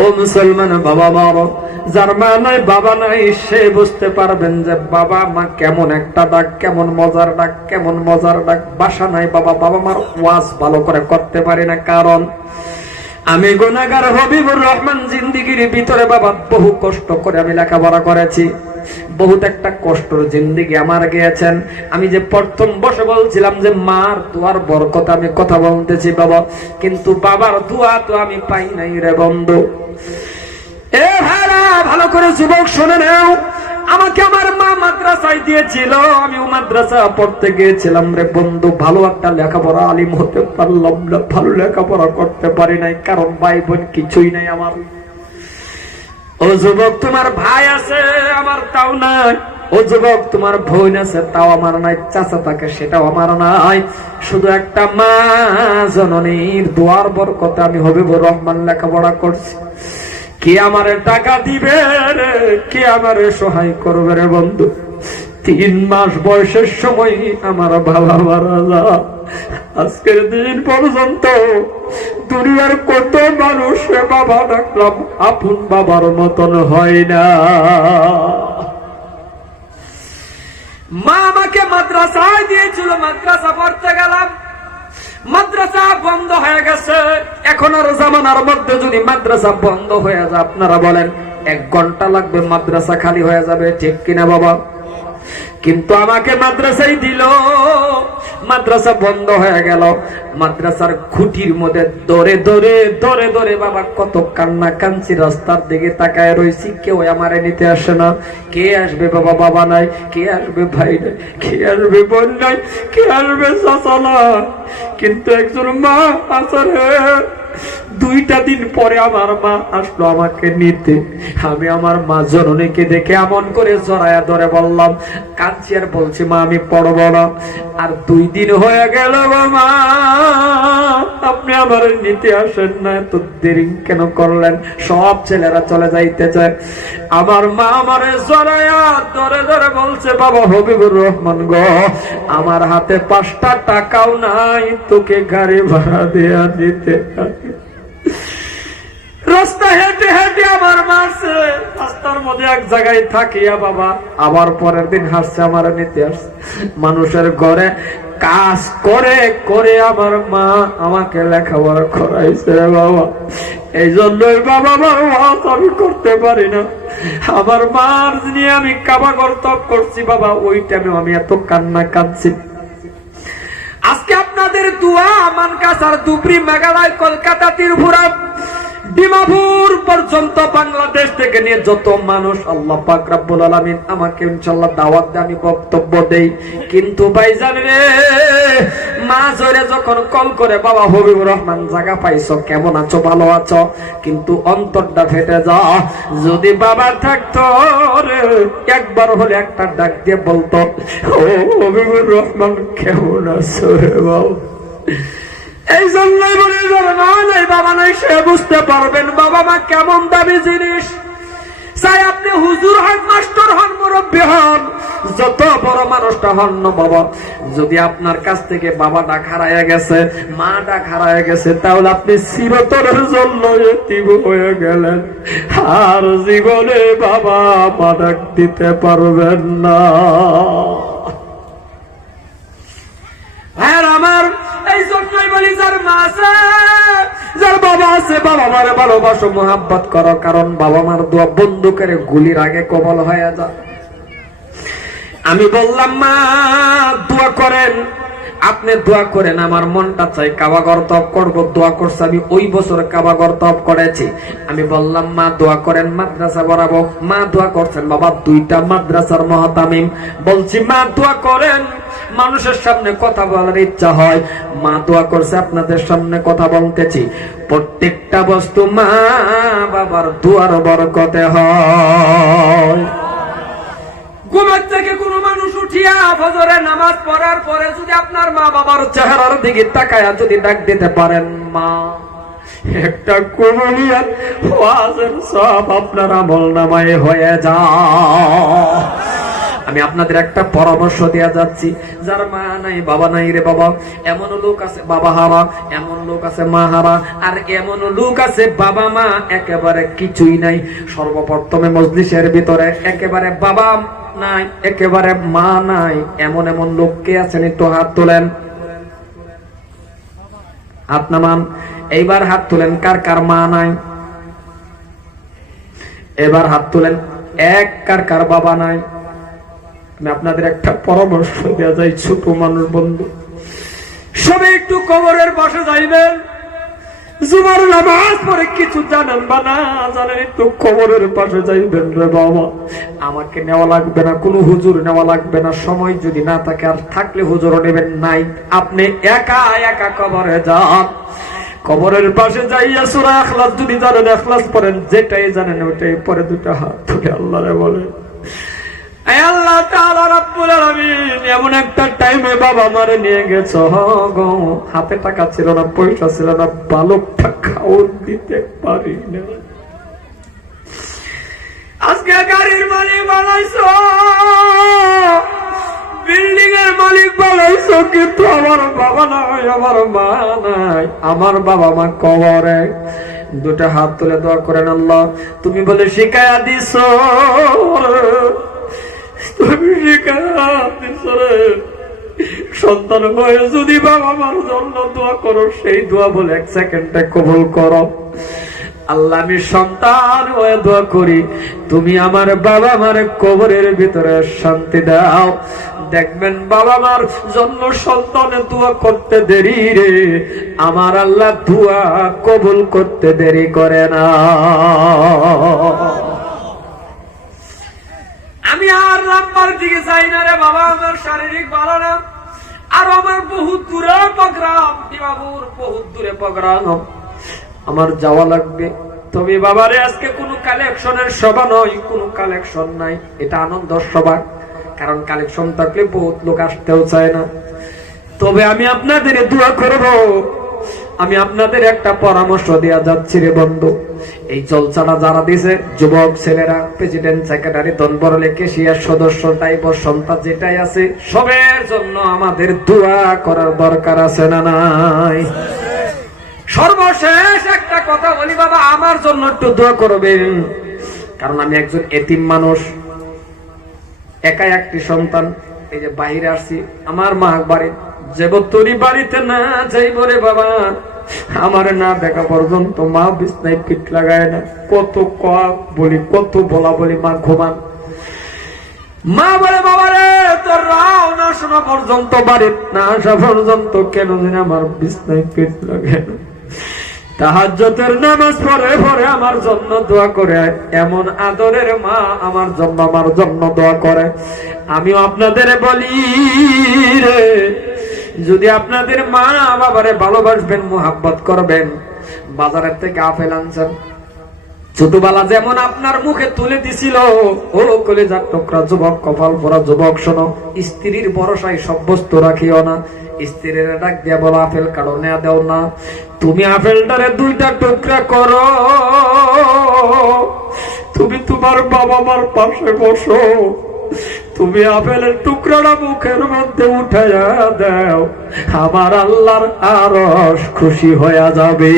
ও মুসলমান বাবা মারো, যার মা নাই, বাবা নাই, সে বুঝতে পারবেন যে বাবা মা কেমন একটা ডাক, কেমন মজার ডাক, কেমন মজার ডাক। বাসা নাই, বাবা বাবা মার ওয়াজ ভালো করে করতে পারি না। কারণ আমি গুনাগার হবিবুর রহমান জিন্দিগির ভিতরে বাবা বহু কষ্ট করে আমি লেখাপড়া করেছি। বহুত একটা কষ্টর জিন্দিগি আমার গিয়েছেন। আমি যে প্রথম বসে বলছিলাম যে, মার দুয়ার বরকত, আমি কথা বলতেছি বাবা, কিন্তু বাবার দোয়া তো আমি পাই নাই রে বন্ধু। এ ভাইরা, ভালো করে যুবক শুনে নাও। আমাকে আমার মা মাদ্রাসায় দিয়েছিল, আমি ও মাদ্রাসা পড়তে গিয়েছিলাম রে বন্ধু। ভালো একটা লেখাপড়া, আলিম হতে পারলাম না, ভালো লেখাপড়া করতে পারি নাই, কারণ ভাই বোন কিছুই নাই আমার। ও যুবক, তোমার ভাই আছে, আমার তাও নাই। ও যুবক, তোমার বোন আছে, তাও আমার নাই। চাচা থাকে সেটাও আমার নাই। শুধু একটা মা, জননীর দোয়ার বরকতে আমি হবিবুর রহমান লেখাপড়া করছি। কে আমারে টাকা দিবে রে? কে আমারে সহায় করবে রে বন্ধু? তিন মাস বয়সের সময় আমার বাবা মারা যা আজকের দিন পর্যন্ত দুনিয়ার কত মানুষ বাবা ডাকলাম, আপন বাবার মতন হয় না। মা আমাকে মাদ্রাসায় দিয়েছিল, মাদ্রাসা পড়তে গেলাম। মাদ্রাসা বন্ধ হয়ে গেছে। এখন আর জামানার মধ্যে যদি মাদ্রাসা বন্ধ হয়ে যায়, আপনারা বলেন, এক ঘণ্টা লাগবে, মাদ্রাসা খালি হয়ে যাবে। ঠিক কিনা বাবা? কিন্তু আমাকে মাদ্রাসাই দিল। মাদ্রাসা বন্ধ হয়ে গেল। মাদ্রাসার খুঁটির মধ্যে দরে দরে দরে দরে বাবা কত কান্না কাঞ্চি রাস্তার দিকে তাকায় রয়েছি কেউ আমারে নিতে আসে না। কে আসবে বাবা বাবা নাই, কে আসবে ভাই নাই, কে আসবে বোন নাই, কে আসবে চাচা কিন্তু একজন মা আসরে দুইটা দিন পরে আমার মা আসলো আমাকে নিতে। আমি আমার মা জননীকে দেখে এমন করে জড়ায়া ধরে বললাম, কাঁদছি আর বলছি মা, আমি পড়ব না। আর দুই দিন হয়ে গেল মা। আপনি আমার নিতে আসেন না, এত দেরি কেন করলেন? সব ছেলেরা চলে যাইতে চায় আমার মা আমার জড়ায়া ধরে ধরে বলছে, বাবা হবিবুর রহমান গো, আমার হাতে পাঁচটা টাকাও নাই, তোকে গাড়ি ভাড়া দেয়া দিতে রাস্তা হেঁটে হেঁটে আমার মারছে রাস্তার মধ্যে এক জায়গায় থাকিয়া বাবা, আবার পরের দিন হাসছে, আমার নিতে আসছে। মানুষের ঘরে কাজ করে করে আমার মা আমাকে লেখাপড়া করাইছে বাবা। এই জন্যই বাবা আমার ওয়াজ আমি করতে পারি না। আমার মার নিয়ে আমি কাবা কর্তব করছি বাবা, ওই টাইমে আমি এত কান্না কাঁদছি। আজকে আপনাদের দোয়া মানকাসার দুবরি, মেঘালয়, কলকাতা, ত্রিপুরা। ডিমাপুর পর্যন্ত বাংলাদেশ থেকে নিয়ে যত মানুষ, আল্লাহ পাক রাব্বুল আলামিন আমাকে ইনশাআল্লাহ দাওয়াত দিয়ে আমি বক্তব্য দেই। কিন্তু ভাইজান রে মা জোরে যখন কল করে, বাবা হবিবুর রহমান, জায়গা পাইছো? কেমন আছো? ভালো আছো? কিন্তু অন্তরটা ফেটে যা যদি বাবা থাকতো একবার হলে একটা ডাক দিয়ে বলতো, ও হবিবুর রহমান, কেমন আছো রে বাবা? এই জন্যই বলে যাবে নাই বাবা নাই সে বুঝতে পারবেন। বাবা মা কেমন দাবি জিনিস। চাই আপনি হুজুর হন, মাস্টার হন, মুরব্বী হন, যত বড় মানুষটা হন না বাবা। যদি আপনার কাছ থেকে বাবা ডাক হারায় গেছে, মা ডাক হারায় গেছে, তাহলে আপনি চিরতরের জন্য এতিম হয়ে গেলেন। আর জীবনে বাবা মা ডাক দিতে পারবেন না হ্যাঁ আমার এই জন্যই বলি, যার মা আছে, যার বাবা আছে, বাবা মারে ভালোবাসো, মোহাব্বত করো, কারণ বাবা মার দোয়া বন্দুকের গুলির আগে কবল হয়ে যা আমি বললাম, মা, দোয়া করেন, আপনি দোয়া করেন, আমার মনটা চাই কাবা গর্তব করব, দোয়া করছে আমি, ওই বছর কাবা গর্তব করেছি। আমি বললাম, মা, দোয়া করেন, মাদ্রাসা বরাবো মা, দোয়া করছেন বাবা, দুইটা মাদ্রাসার মহাতামিম। বলছি, মা, দোয়া করেন। মানুষের সামনে কথা বলার ইচ্ছা হয়। মা দোয়া করছে, আপনাদের সামনে কথা বলতেছি। প্রত্যেকটা বস্তু মা বাবার দুয়ার বরকতে হয়। ঘুমের থেকে মানুষ উঠিয়া ফজরে নামাজ পড়ার পরে যদি আপনার মা বাবার চেহারার দিকে তাকায়া যদি ডাক দিতে পারেন, মা, একটা কুমলিয়ার ওয়াজের সব আপনার আমল নামায় হয়ে যা। আমি আপনাদের একটা পরামর্শ দেয়া যাচ্ছি। যার মা নাই, বাবা নাই রে বাবা। এমন লোক আছে, বাবা হারা, এমন লোক আছে, মা হারা। আর এমন লোক আছে, বাবা মা, একেবারে কিছুই নাই। সর্বপ্রথমে মজলিসের ভিতরে একেবারে বাবা নাই, একেবারে মা নাই। এমন এমন লোক কে আছেন, একটু হাত তোলেন। হাত নামান। এইবার হাত তোলেন, কার কার মা নাই? এবার হাত তুলেন, এক কার কার বাবা নাই? আমি আপনাদের একটা পরামর্শ দেওয়া যায়, ছোট মানুষ বন্ধু। সবে একটু কবরের পাশে যাইবেন। জুমার নামাজ পরে কিছু জানেন বা না জানেন, একটু কবরের পাশে যাইবেন রে বাবা। আমাকে নেওয়া লাগবে না, কোনো হুজুর নেওয়া লাগবে না। সময় যদি না থাকে, আর থাকলে হুজুরও নেবেন নাই। আপনি একা একা কবরে যান। কবরের পাশে যাইয়া সুরা এখলাস যদি জানেন এখলাস পড়েন, যেটাই জানেন ওটাই পরে দুটা হাত তুলে আল্লাহরে বলেন। এমন একটা টাইমে বাবা নিয়ে হাতে টাকা ছিল না, পয়সা ছিল না বালকটা খাওয়ার দিতে পারি না। আজকে গাড়ির মালিক বিল্ডিং এর মালিক বানাইছো, কিন্তু আমার বাবা নাই, আমার মা নাই। আমার বাবা মা কবরে। দুটা হাত তুলে দোয়া করেন আল্লাহ। তুমি বলে শিখায়া দিছ। সন্তান হয়ে যদি বাবা মার জন্য দোয়া করো সেই দোয়া বলে এক কবুল আল্লাহ আমি সন্তান হয়ে দোয়া করি তুমি আমার বাবা মার কবরের ভিতরে শান্তি দাও দেখবেন বাবা মার জন্য সন্তানে দোয়া করতে দেরি রে। আমার আল্লাহ দোয়া কবুল করতে দেরি করে না। আমি আর নাম্বার দিকে যাই না রে বাবা, আমার শারীরিক ভালো না আর আমার বহুত দূরে প্রোগ্রাম বাবুর বহুত দূরে প্রোগ্রাম আমার যাওয়া লাগবে। তবে বাবারে আজকে কোনো কালেকশনের সভা নয়, কোনো কালেকশন নাই। এটা আনন্দ সভা, কারণ কালেকশন থাকলে বহুত লোক আসতেও চায় না। তবে আমি আপনাদের দোয়া করব। আমি আপনাদের একটা পরামর্শ দেওয়া যাচ্ছি রে বন্ধু। এই জলসাটা যারা দিছে, যুবক ছেলেরা প্রেসিডেন্ট সেক্রেটারি দনবরলে কেশিয়ার সদস্য টাইপর সন্তান যেটাই আছে, সবের জন্য আমাদের দোয়া করার দরকার আছে না নাই? সর্বশেষ একটা কথা বলি, বাবা, আমার জন্য একটু দোয়া করবেন। কারণ আমি একজন এতিম মানুষ, একাই একটি সন্তান। এই যে বাইরে আসছি, আমার মা বাড়ি যে তোরই বাড়িতে না যাইব রে বাবা? আমার না দেখা পর্যন্ত মা বিছনায় পিঠ লাগায় না। কত ক বলি, কত বলা বলি মা ঘুমান। মা বলে, বাবা রে, তোর রাও না শোনা পর্যন্ত বাড়ি না আসা পর্যন্ত কেন যেন আমার বিছনায় পিঠ লাগে না। তাহাজ্জতের নামাজ পড়ে পড়ে আমার জন্য দোয়া করে। এমন আদরের মা আমার জন্য আমার জন্য দোয়া করে। আমিও আপনাদের বলি রে যদি আপনাদের মা বাবারে ভালোবাসবেন, মোহাব্বত করবেন, বাজারের থেকে আপেল আনছেন। ছোটবেলা যেমন আপনার মুখে তুলে দিছিল ও কলেজার টুকরা যুবক, কপাল পরা যুবক, শোনো, স্ত্রীর ভরসায় সব বস্তু রাখিও না। স্ত্রীর ডাক দিয়া বলো, আপেল নেয়া দেও না। তুমি আপেলটারে দুইটা টুকরা করো। তুমি তোমার বাবা মার পাশে বসো। তুমি আপেলের টুকরোটা মুখের মধ্যে উঠাইয়া দাও আমার আল্লাহর আরস খুশি হইয়া যাবে।